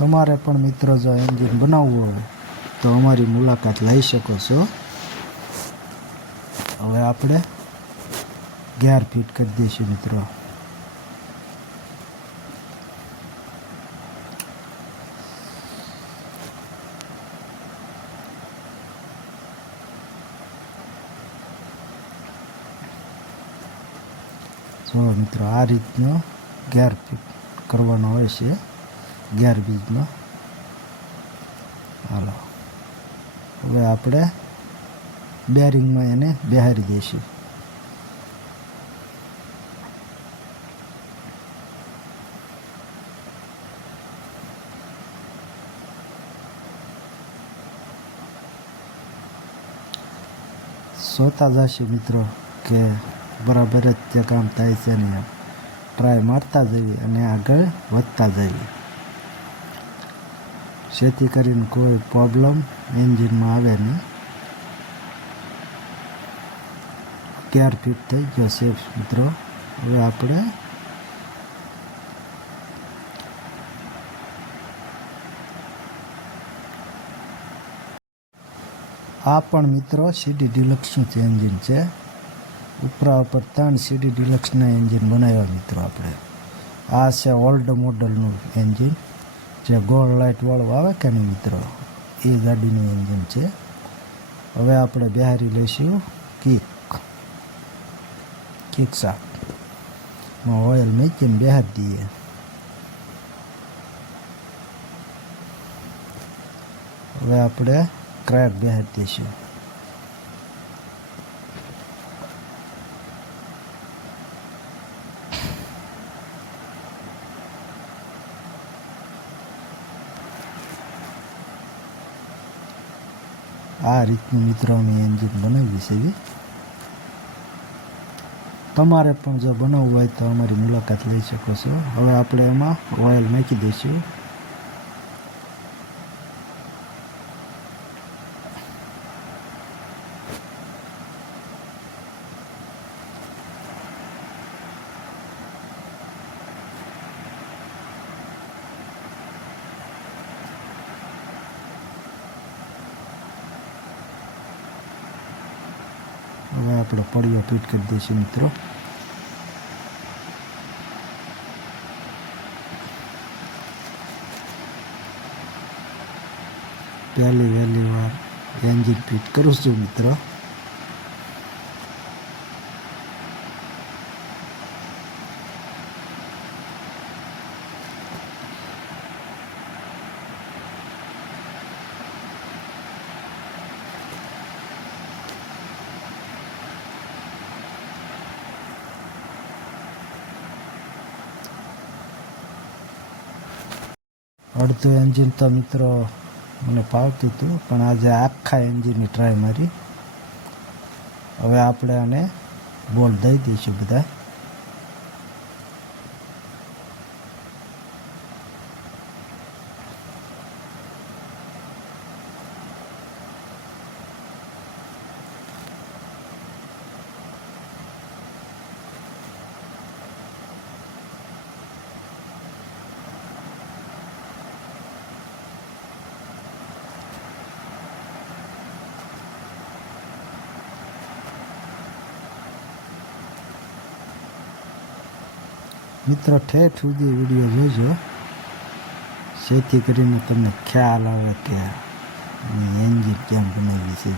તમારે પણ મિત્રો જો એન્જિન બનાવવું હોય તો અમારી મુલાકાત લઈ શકો છો। હવે આપણે ગિયર ફિટ કરી દઈશું મિત્રો। જો મિત્રો આ રીતનો ગિયર ફિટ કરવાનો હોય છે ગિયર બીજમાં। હાલો હવે આપણે બેરિંગમાં એને બેહારી દઈશું। જોતા જશે મિત્રો કે બરાબર જ તે કામ થાય છે ને એમ ટ્રાય મારતા જઈએ અને આગળ વધતા જઈએ, જેથી કરીને કોઈ પ્રોબ્લેમ એન્જિનમાં આવે નહીં। ગિયર ફિટ થઈ ગયો છે મિત્રો। હવે આપણે આ પણ મિત્રો સીડી ડિલક્સનું જ એન્જિન છે। ઉપરા ઉપર 3 સીડી ડિલક્સના એન્જિન બનાવ્યા મિત્રો આપણે। આ છે ઓલ્ડ મોડલનું એન્જિન, જે ગોળ લાઇટવાળું આવે કે નહીં મિત્રો, એ ગાડીનું એન્જિન છે। હવે આપણે બેહારી લઈશું કિક શાફ્ટમાં ઓઇલ મૂકીને બેહારી દઈએ। હવે આપણે ક્રેક બેહારી દઈશું। આ રીતનું મિત્રો અમે એન્જિન બનાવી છે। તમારે પણ જો બનાવવું હોય તો અમારી મુલાકાત લઈ શકો છો। હવે આપણે એમાં ઓઇલ નાખી દઈશું। હવે આપણે પડ્યો ફિટ કરી દઈશું મિત્રો। પહેલી વાર એન્જિન ફિટ કરું છું મિત્રો। અડધું એન્જિન તો મિત્રો મને ફાવતું હતું, પણ આજે આખા એન્જિનની ટ્રાય મારી। હવે આપણે આને બોલ્ટ દઈ દઈશું બધા। મિત્રો ઠેઠ સુધી વિડીયો જોજો, જેથી કરીને તમને ખ્યાલ આવે કે એન્જિન કેમ બનાવી છે।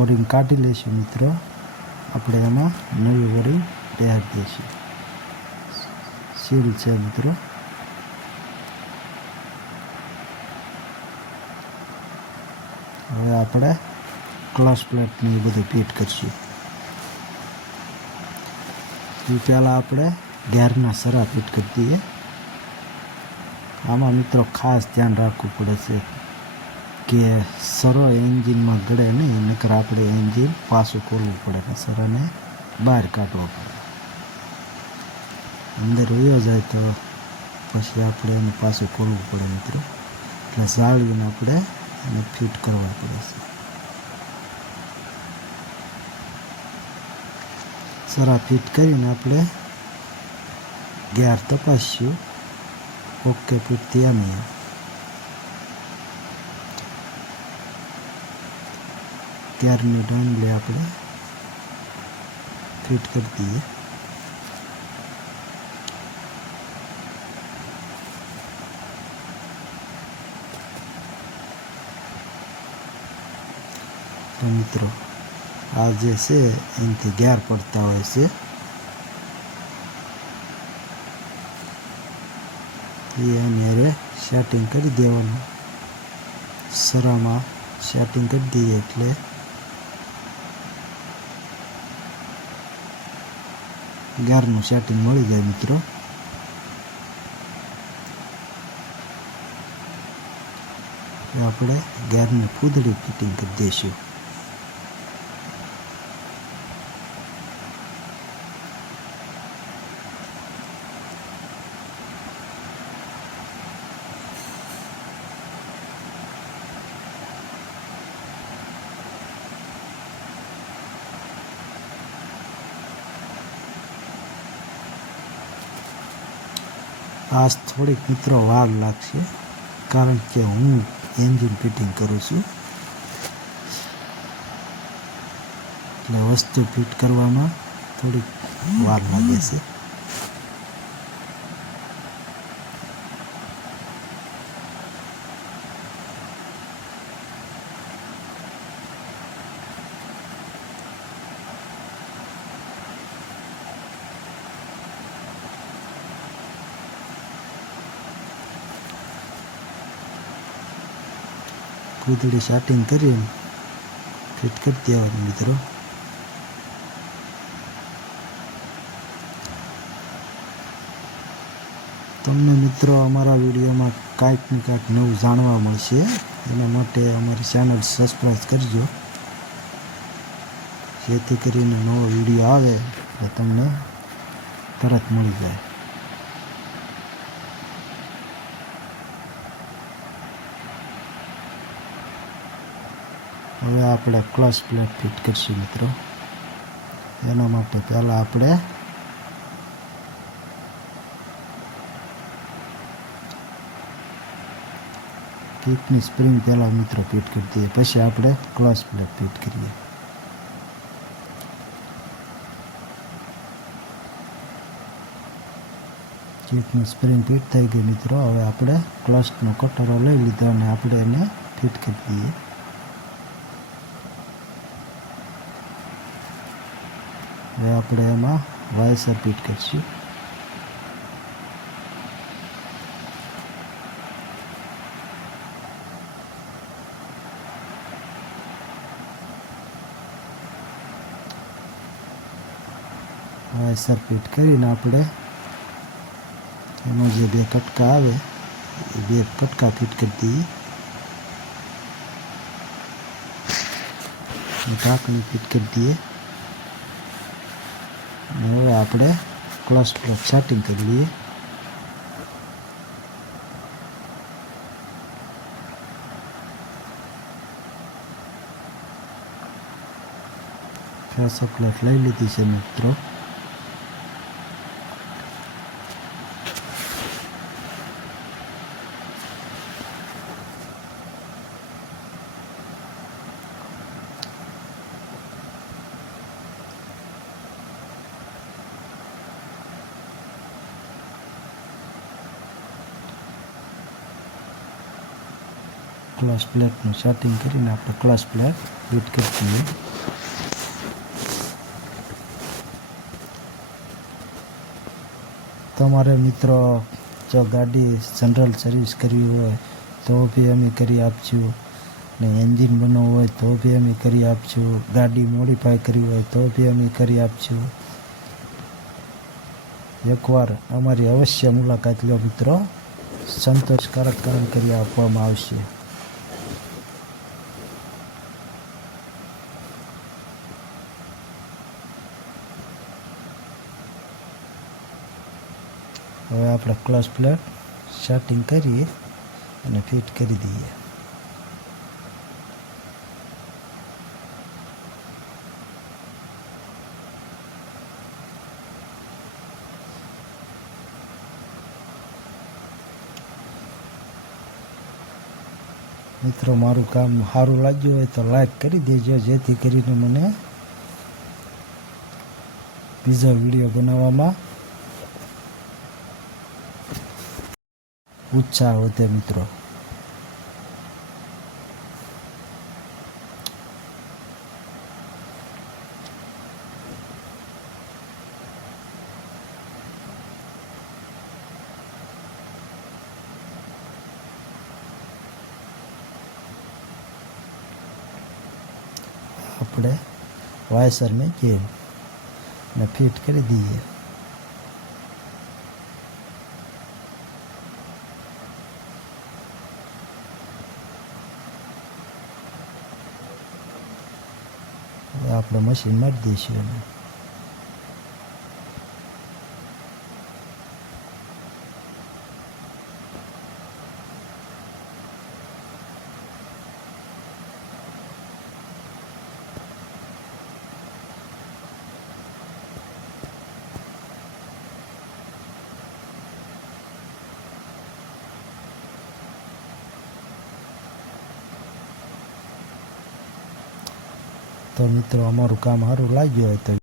ઓરિંગ કાઢી લઈશું મિત્રો। આપણે એમાં નવી ઓરિંગ બેહારી દઈશું। સીલ છે મિત્રો। હવે આપણે ક્લચ પ્લેટને એ બધું ફિટ કરીશું। એ પહેલાં આપણે ગિયરના સરા ફિટ કરી દઈએ। આમાં મિત્રો ખાસ ધ્યાન રાખવું પડે છે કે સરો એન્જિનમાં ગળે નહીં, નકર આપણે એન્જિન પાછું ખોલવું પડે ને સરાને બહાર કાઢવો પડે. અંદર વયો જાય તો પછી આપણે એને પાછું ખોલવું પડે મિત્રો. એટલે જાળવીને આપણે એને ફિટ કરવા પડે છે. સરા ફિટ કરીને આપણે ગેર તપાસીશું. ઓકે ફિટ થયા નહીં. ગેરની ડંડલે આપણે ફિટ કરી દઈએ. તો મિત્રો આ જે છે એનાથી ગેર પડતા હોય છે. એની હારે સેટિંગ કરી દેવાનું. સરામાં સેટિંગ કરી દઈએ એટલે ગેરનું સેટિંગ મળી જાય મિત્રો. આપણે ગેરની ફૂદડી ફિટિંગ કરી દઈશું. આજ થોડીક મિત્રો વાર લાગશે કારણ કે હું એન્જિન ફિટિંગ કરું છું, એટલે વસ્તુ ફિટ કરવામાં થોડીક વાર લાગે છે. કૂદડી સેટિંગ કરીને ફિટ કરી દેવાનું મિત્રો. તમને મિત્રો અમારા વિડીયોમાં કાંઈક ને કાંઈક નવું જાણવા મળશે. એના માટે અમારી ચેનલ સબસ્ક્રાઈબ કરજો, જેથી કરીને નવો વિડીયો આવે એટલે તમને તરત મળી જાય. હવે આપણે ક્લચ પ્લેટ ફિટ કરીશું મિત્રો. એના માટે પહેલાં આપણે કિકની સ્પ્રિંગ પહેલાં મિત્રો ફિટ કરી દઈએ, પછી આપણે ક્લચ પ્લેટ ફિટ કરીએ. કિકની સ્પ્રિંગ ફિટ થઈ ગઈ મિત્રો. હવે આપણે ક્લચનો કટરો લઈ લીધો અને આપણે એને ફિટ કરી દઈએ. હવે આપણે એમાં વાયસર ફિટ કરીશું. વાયસર ફિટ કરીને આપણે એમાં જે બે કટકા આવે એ બે કટકા ફિટ કરી દઈએ. ઢાંકણી ફિટ કરી દઈએ. હવે આપણે ક્લચ પ્લેટ સેટિંગ કરી લઈએ. ફેસ પ્લેટ લઈ લીધી છે મિત્રો. ક્લચ પ્લેટનું સેટિંગ કરીને આપણે ક્લચ પ્લેટ ફિટ કરી દઈએ. તમારે મિત્રો જો ગાડી જનરલ સર્વિસ કરવી હોય તો બી અમે કરી આપશું, ને એન્જિન બનાવવું હોય તો બી અમે કરી આપશું, ગાડી મોડિફાઈ કરવી હોય તો બી અમે કરી આપશું. એકવાર અમારી અવશ્ય મુલાકાત લો મિત્રો. સંતોષકારક કામ કરી આપવામાં આવશે. હવે આપણે ક્લચ પ્લેટ સેટિંગ કરીએ અને ફિટ કરી દઈએ. મિત્રો મારું કામ સારું લાગ્યું હોય તો લાઈક કરી દેજો, જેથી કરીને મને બીજા વિડીયો બનાવવામાં ઉત્સાહ વધે મિત્રો. આપણે વાયસર में જેમ ને ફિટ કરી દઈએ. આપણે મશીન મારી દઈશું એને. તો મિત્રો અમારું કામ સારું લાગ્યું હોય તો